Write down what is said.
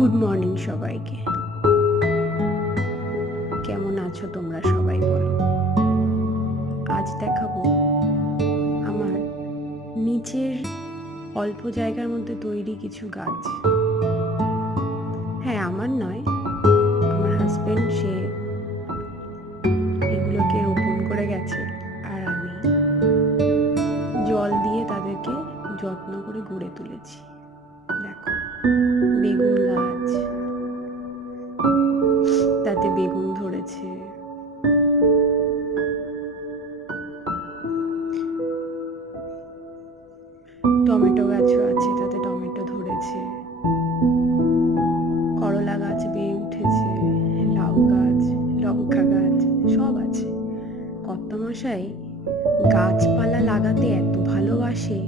Good morning সবাইকে। কেমন আছো তোমরা সবাই বলো। আজ দেখাবো আমার নিচের অল্প জায়গার মধ্যে তৈরি কিছু গাছ। হ্যাঁ, আমার নয়, আমার হাজবেন্ড সে এগুলোকে রোপণ করে গেছে, আর আমি জল দিয়ে তাদেরকে যত্ন করে গড়ে তুলেছি। দেখো, বেগুন গাছ, তাতে বেগুন ধরেছে, টমেটো গাছও আছে, তাতে টমেটো ধরেছে, করলা গাছ বেয়ে উঠেছে, লাউ গাছ, লঙ্কা গাছ সব আছে। কর্তামশাই গাছপালা লাগাতে এত ভালোবাসে,